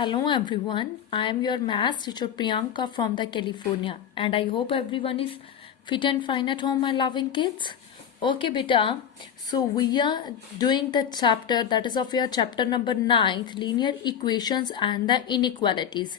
Hello everyone, I am your maths teacher Priyanka from the California and I hope everyone is fit and fine at home, my loving kids. Okay beta, so we are doing the chapter that is of your chapter number 9, linear equations and the inequalities.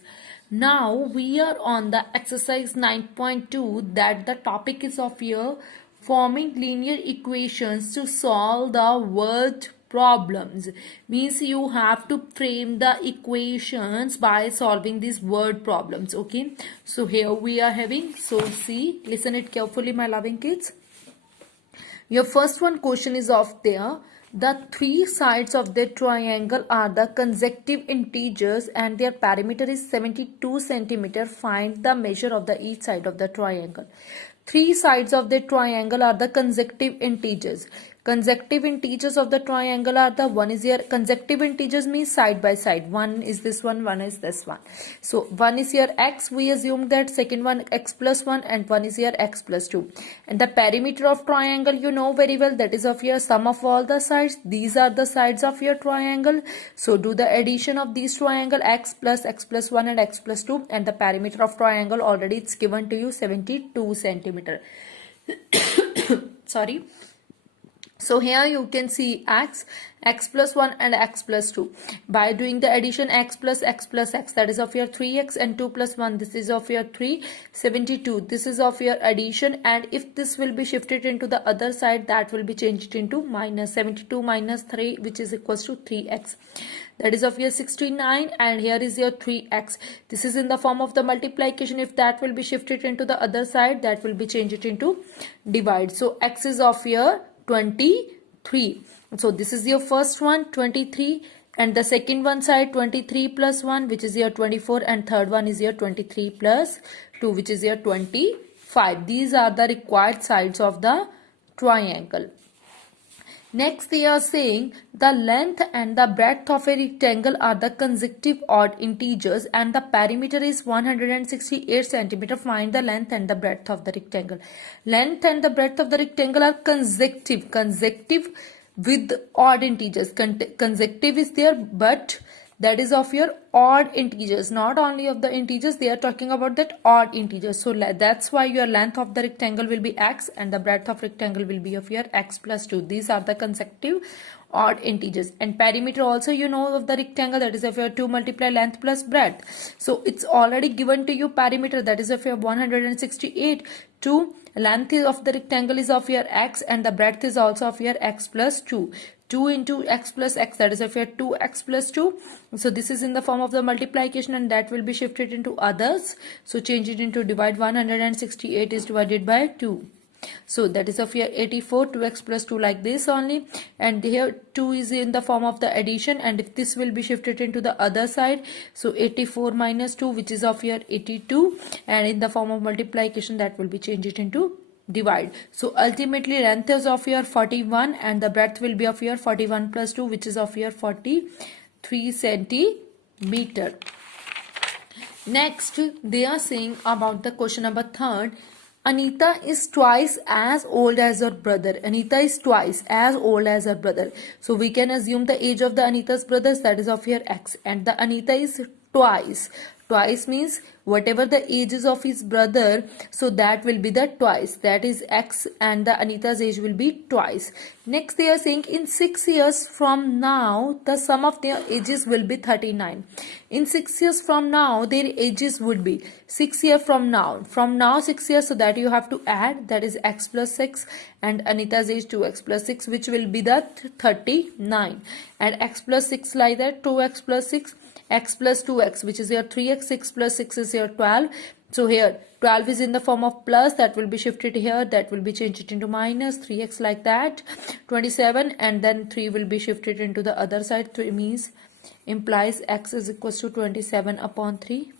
Now we are on the exercise 9.2 that the topic is of your forming linear equations to solve the word problems. Means you have to frame the equations by solving these word problems. Okay, so here we are having, so see, listen it carefully my loving kids. Your first one question is of there. The three sides of the triangle are the consecutive integers and their perimeter is 72 centimeter. Find the measure of the each side of the triangle. Three sides of the triangle are the consecutive integers. Consecutive integers of the triangle are the one is your consecutive integers means side by side. One is this one is this one. So one is your x, we assume that, second one x plus 1 and one is your x plus 2. And the perimeter of triangle you know very well, that is of your sum of all the sides. These are the sides of your triangle. So do the addition of these triangle x plus 1 and x plus 2 and the perimeter of triangle already it's given to you 72 centimeter. Sorry. So here you can see x plus 1 and x plus 2. By doing the addition x plus x, that is of your 3x, and 2 plus 1, this is of your 3, 72. This is of your addition, and if this will be shifted into the other side, that will be changed into minus 72 minus 3, which is equals to 3x. That is of your 69, and here is your 3x. This is in the form of the multiplication. If that will be shifted into the other side, that will be changed into divide. So x is of your 23. So this is your first one 23, and the second one side 23 plus 1, which is your 24, and third one is your 23 plus 2, which is your 25. These are the required sides of the triangle. Next they are saying the length and the breadth of a rectangle are the consecutive odd integers and the perimeter is 168 centimeter. Find the length and the breadth of the rectangle. Length and the breadth of the rectangle are consecutive with odd integers. Consecutive is there, but that is of your odd integers, not only of the integers, they are talking about that odd integers. So that's why your length of the rectangle will be x and the breadth of rectangle will be of your x plus 2. These are the consecutive odd integers. And perimeter also you know of the rectangle, that is of your 2 multiply length plus breadth. So it's already given to you perimeter, that is of your 168. 2 length of the rectangle is of your x and the breadth is also of your x plus 2. 2 into x plus x, that is of your 2x plus 2. So this is in the form of the multiplication and that will be shifted into others. So change it into divide. 168 is divided by 2. So that is of your 84, 2x plus 2 like this only. And here 2 is in the form of the addition, and if this will be shifted into the other side, so 84 minus 2, which is of your 82, and in the form of multiplication that will be changed into divide. So ultimately length is of your 41 and the breadth will be of your 41 plus 2, which is of your 43 centimeter. Next they are saying about the question number 3rd. Anita is twice as old as her brother. Anita is twice as old as her brother. So we can assume the age of the Anita's brothers, that is of your x, and the Anita is twice. Twice means whatever the age is of his brother, so that will be the twice, that is x, and the Anita's age will be twice. Next they are saying in 6 years from now the sum of their ages will be 39. In 6 years from now their ages would be 6 years from now 6 years, so that you have to add, that is x plus 6 and Anita's age 2x plus 6, which will be the 39, and x plus 6 like that, 2x plus 6, x plus 2x, which is your 3x, 6 plus 6 is your 12. So here 12 is in the form of plus, that will be shifted here, that will be changed into minus, 3x like that, 27, and then 3 will be shifted into the other side. 3 means implies x is equals to 27 upon 3.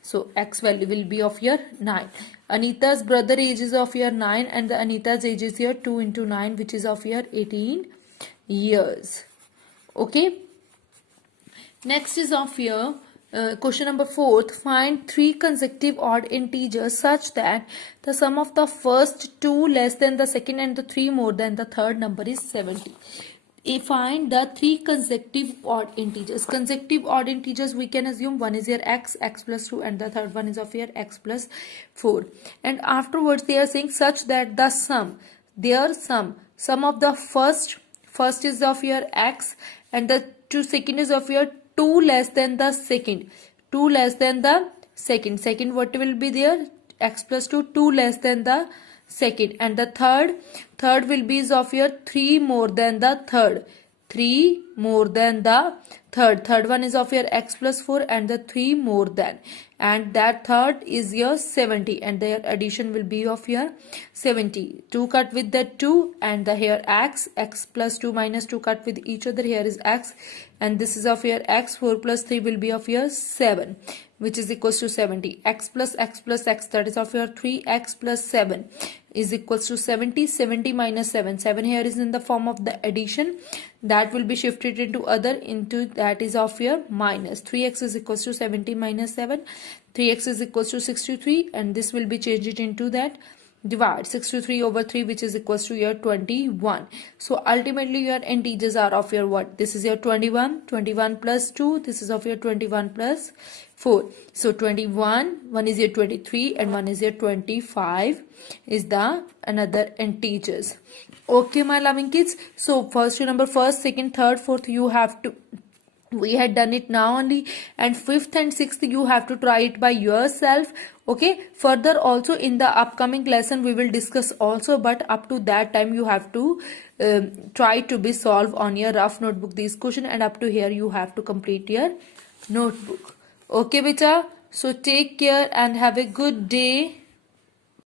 So x value will be of your 9. Anita's brother age is of your 9 and the Anita's age is your 2 into 9, which is of your 18 years. Okay. Next is of your question number 4th. Find 3 consecutive odd integers such that the sum of the first 2 less than the second and the 3 more than the third number is 70. find the three consecutive odd integers. Consecutive odd integers we can assume one is your x plus 2, and the third one is of your x plus 4. And afterwards they are saying such that the sum of the first is of your x, and the second is of your 2 less than the second. Second what will be there? X plus 2 less than the second. And the third will be is of your 3 more than the third. Third one is of your x plus 4 and the 3 more than, and that third is your 70, and their addition will be of your 70. 2 cut with the 2, and the here x plus 2 minus 2 cut with each other. Here is x, and this is of your x. 4 plus 3 will be of your 7, which is equals to 70. X plus x, that is of your 3x plus 7 is equals to 70. 70 minus 7 here is in the form of the addition, that will be shifted into that is of your minus. 3x is equals to 70 minus 7, 3x is equals to 63, and this will be changed into that divide 63 over 3, which is equals to your 21. So ultimately your integers are of your what? This is your 21 plus 2, this is of your 21 plus 4. So 21, one is your 23 and one is your 25 is the another integers. Okay my loving kids, so first number, first, second, third, fourth you have to, we had done it now only, and fifth and sixth you have to try it by yourself. Okay, further also in the upcoming lesson we will discuss also, but up to that time you have to try to be solved on your rough notebook these question, and up to here you have to complete your notebook. Okay beta, so take care and have a good day.